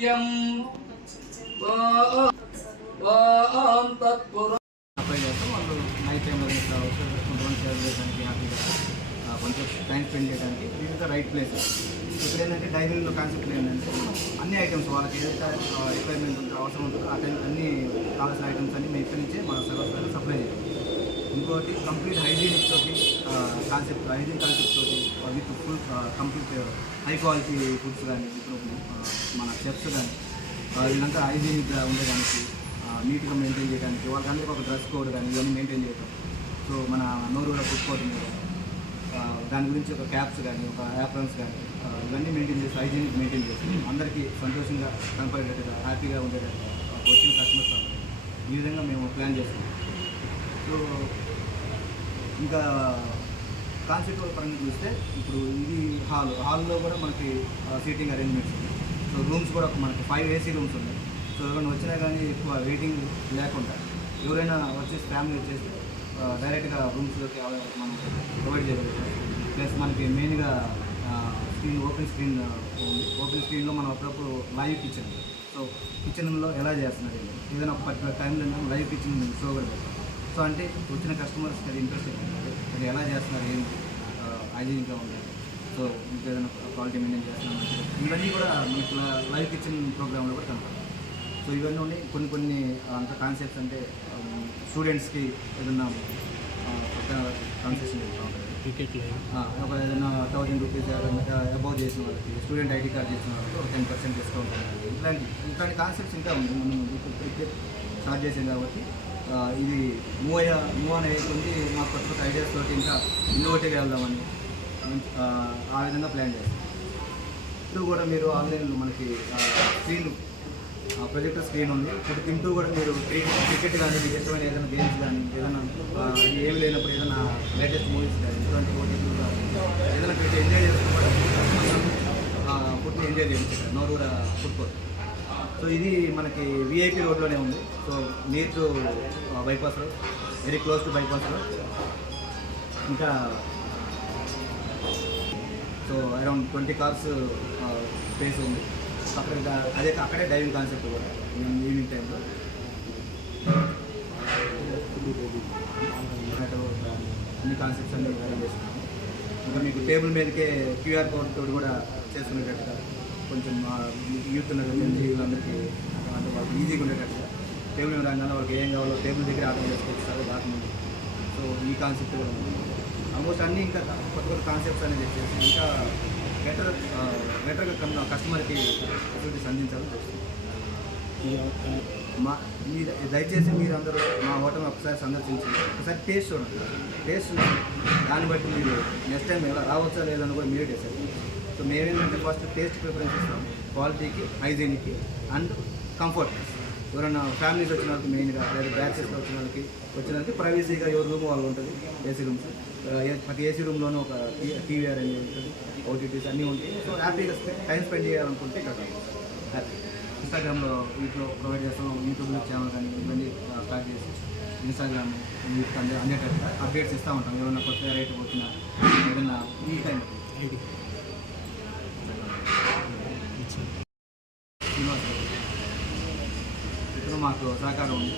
నిత్యం ఓం తత్పురు అప్లై చేస్తాం. వాళ్ళు నైట్ టైంలో కొంతమంది సేవ చేయడానికి హ్యాపీగా కొంచెం టైం స్పెండ్ చేయడానికి ఇది రైట్ ప్లేస్. ఇక్కడ ఏంటంటే డైరీలో కాన్సెప్ట్ ఏంటంటే అన్ని ఐటమ్స్ వాళ్ళకి ఏదైతే రిక్వైర్మెంట్ ఉందో అవసరం ఉంటుందో ఆ టైం అన్ని కావాల్సిన ఐటమ్స్ అన్ని మేము ఇక్కడి నుంచే మన సర్వీస్ సప్లై చేయాలి. ఇంకోటి కంప్లీట్ హైజీనిక్ తోటి కాన్సెప్ట్ తోటి with full complete high quality foods కానీ ఇప్పుడు మన చెఫ్స్ కానీ వీళ్ళంతా హైజీనిక్గా ఉండడానికి నీట్గా మెయింటైన్ చేయడానికి వాళ్ళకందరికీ ఒక డ్రెస్ కోడ్ కానీ ఇవన్నీ మెయింటైన్ చేయడం. సో మన నోరూర ఫుడ్ కోర్ట్ మీద దాని గురించి ఒక క్యాప్స్ కానీ ఒక యాప్రన్స్ కానీ ఇవన్నీ మెయింటైన్ చేసి హైజీనిక్ మెయింటైన్ చేసి అందరికీ సంతోషంగా కనపడేటట్టుగా హ్యాపీగా ఉండేటట్టుగా వచ్చిన కస్టమర్స్ ఈ విధంగా మేము ప్లాన్ చేస్తాం. సో ఇంకా కాన్సెప్ట్ పరంగా చూస్తే ఇప్పుడు ఇది హాల్లో కూడా మనకి సీటింగ్ అరేంజ్మెంట్స్ ఉన్నాయి. సో రూమ్స్ కూడా మనకి 5 AC రూమ్స్ ఉన్నాయి. సో ఎవరైనా వచ్చినా కానీ ఎక్కువ వెయిటింగ్ లేకుండా ఎవరైనా వచ్చేసి ఫ్యామిలీ వచ్చేసి డైరెక్ట్గా రూమ్స్లోకి మనం ప్రొవైడ్ చేయగలుగుతాం. ప్లస్ మనకి మెయిన్గా ఓపెన్ స్క్రీన్లో మనం అప్పుడప్పుడు లైవ్ కిచెన్. సో కిచెన్లో ఎలా చేస్తున్నారు ఏదైనా ఒక పర్టికులర్ టైంలో లైవ్ కిచెన్ షో కూడా చేస్తాం. సో అంటే వచ్చిన కస్టమర్స్కి అది ఇంట్రెస్ట్ ఉంటుంది, అది ఎలా చేస్తున్నారు ఏంటి హైజీనిక్గా ఉండాలి, సో ఇంకా ఏదైనా క్వాలిటీ మెయింటైన్ చేస్తున్నాం ఇవన్నీ కూడా మనకి లైవ్ కిచెన్ ప్రోగ్రాంలో కూడా కనపడతాయి. సో ఇవన్నీ ఉన్నాయి. కొన్ని అంత కాన్సెప్ట్స్ అంటే స్టూడెంట్స్కి ఏదన్నా కన్సెషన్ ఇస్తూ ఉంటుంది. ఒక ఏదైనా 1000 రూపీస్ అబౌవ్ చేసిన వాళ్ళకి స్టూడెంట్ ఐడి కార్డ్ చేసిన వాళ్ళకి 10% డిస్కౌంట్ ఉంటుంది. ఇట్లాంటి కాన్సెప్ట్స్ ఇంకా ఉంది. మనం ఇప్పటికే స్టార్ట్ చేసాం కాబట్టి ఇది మూవ్ అనే కొంది మాకు కొత్త ఐడియాస్ తోటి ఇంకా ఇన్నోవేటివ్గా వెళ్దామని ఆ విధంగా ప్లాన్ చేస్తాం. ఇప్పుడు కూడా మీరు ఆన్లైన్లో మనకి స్క్రీన్ ప్రొజెక్టర్ స్క్రీన్ ఉంది. ఇప్పుడు తింటూ కూడా మీరు క్రికెట్ కానీ మీకు ఇష్టమైన ఏదైనా గేమ్స్ కానీ ఏదైనా ఏమి లేనప్పుడు ఏదైనా లేటెస్ట్ మూవీస్ కానీ ఇటువంటి ఓటీటీలు కానీ ఏదైనా పెట్టి ఎంజాయ్ చేస్తూ కూడా ఫుడ్ని ఎంజాయ్ చేయించారు నోరూర ఫుడ్ కోర్ట్. సో ఇది మనకి VIP రోడ్లోనే ఉంది. So near to bypass road, very close to bypass road. ఇంకా సో అరౌండ్ 20 కార్స్ స్పేస్ ఉంది. అక్కడే డైవింగ్ కాన్సెప్ట్ కూడా ఈవినింగ్ టైంలో అన్ని కాన్సెప్ట్స్ అన్ని అరేంజ్ చేస్తున్నాము. ఇంకా మీకు టేబుల్ మీదకే QR కోడ్ తోటి కూడా చేసుకునేటట్టుగా కొంచెం యూత్ ఉన్నటువంటి వీళ్ళందరికీ అంటే వాళ్ళకి ఈజీగా ఉండేటట్టుగా టేబుల్ మీద రాగానే వాళ్ళకి ఏం కావాలో టేబుల్ దగ్గర ఆర్డర్ చేసుకోవచ్చు కాకుండా. సో ఈ కాన్సెప్ట్ కూడా ఉంది. ఆల్మోస్ట్ అన్నీ ఇంకా కొత్త కాన్సెప్ట్స్ అనేది వచ్చేసి ఇంకా బెటర్గా కస్టమర్కి ఫెసిలిటీస్ అందించాలని చూస్తుంది. దయచేసి మీరు అందరూ మా హోటల్ ఒకసారి సందర్శించి ఒకసారి టేస్ట్ చూడండి. దాన్ని బట్టి మీరు నెక్స్ట్ టైం ఎలా రావచ్చా లేదని కూడా మీరే డిసైడ్. సో మేమేంటంటే ఫస్ట్ టేస్ట్ ప్రిఫరెన్స్ ఇస్తాం, క్వాలిటీకి, హైజీన్కి అండ్ కంఫర్ట్. ఎవరైనా ఫ్యామిలీస్ వచ్చిన వాళ్ళకి మెయిన్గా లేదా బ్యాచెస్లో వచ్చిన వాళ్ళకి ప్రైవసీగా ఎవరి రూమ్ వాళ్ళు ఉంటుంది. AC రూమ్స్ ప్రతి AC రూమ్లోనూ ఒక TV అరేంజ్ ఉంటుంది, OTTs అన్నీ ఉంటాయి. సో హ్యాపీగా టైం స్పెండ్ చేయాలనుకుంటే ఇక్కడ హ్యాపీ. ఇన్స్టాగ్రామ్లో వీటిలో ప్రొవైడ్ చేస్తాం. యూట్యూబ్లో ఛానల్ కానీ ఇవన్నీ స్టార్ట్ చేసి ఇన్స్టాగ్రామ్ వీటికి అందేటట్టు అప్డేట్స్ ఇస్తూ ఉంటాం. ఏమైనా కొత్త వెరైటీ వచ్చినా ఏదైనా ఈ టైం ఇక్కడ మాకు సహకారం ఉంది.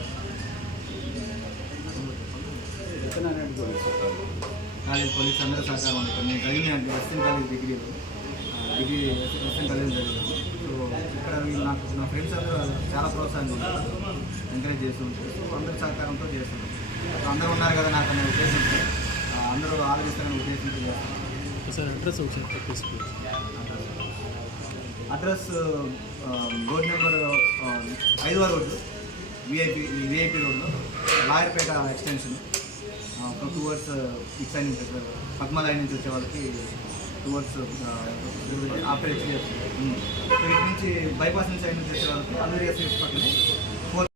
కాలేజ్ పోలీస్ అందరూ సహకారం ఉంది. నేను చదివిన western college degree western college చదివాను. సో ఇక్కడ నా ఫ్రెండ్స్ అందరూ చాలా ప్రోత్సాహంగా ఉంటారు, ఎంకరేజ్ చేస్తూ ఉంటారు. సో అందరూ సహకారంతో చేస్తున్నాం. అందరూ ఉన్నారు కదా నాకు అనే ఉద్దేశంతో, అందరూ ఆలోచిస్తారనే ఉద్దేశంతో చేస్తాను. అడ్రస్ రోడ్ నెంబర్ 5వ రోడ్డు VIP రోడ్లో లాయర్పేట ఎక్స్టెన్షన్ టువర్డ్స్ ఇటు సైడ్ నుంచి పద్మ లైన్ నుంచి వచ్చే వాళ్ళకి టువర్డ్స్ ఆపరేట్ చేస్తుంది. ఇటు నుంచి బైపాస్ సైడ్ నుంచి వచ్చే వాళ్ళకి అల్లూరియా స్వీట్స్ పక్కనే